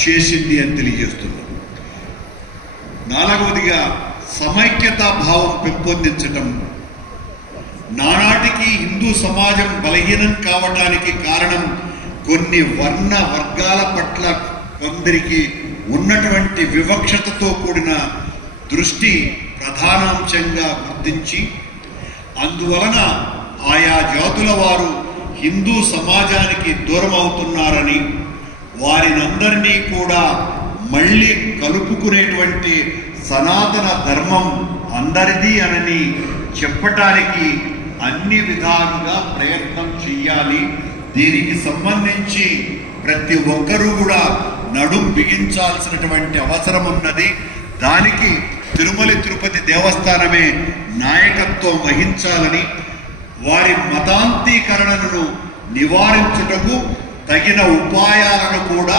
చేసింది అని తెలియజేస్తున్నాం. నాలుగవదిగా సమైక్యతా భావం పెంపొందించటం. నానాటికి హిందూ సమాజం బలహీనం కావడానికి కారణం కొన్ని వర్గాల పట్ల కొందరికి ఉన్నటువంటి వివక్షతతో కూడిన దృష్టి ప్రధానాంశంగా గుర్తించి అందువలన ఆయా జాతుల వారు హిందూ సమాజానికి దూరం అవుతున్నారని వారినందరినీ కూడా మళ్ళీ కలుపుకునేటువంటి సనాతన ధర్మం అందరిది అని చెప్పటానికి అన్ని విధాలుగా ప్రయత్నం చెయ్యాలి. దీనికి సంబంధించి ప్రతి ఒక్కరూ కూడా నడుం బిగించాల్సినటువంటి అవసరం ఉన్నది. దానికి తిరుమల తిరుపతి దేవస్థానమే నాయకత్వం వహించాలని, వారి మతాంతీకరణను నివారించుటకు తగిన ఉపాయాలను కూడా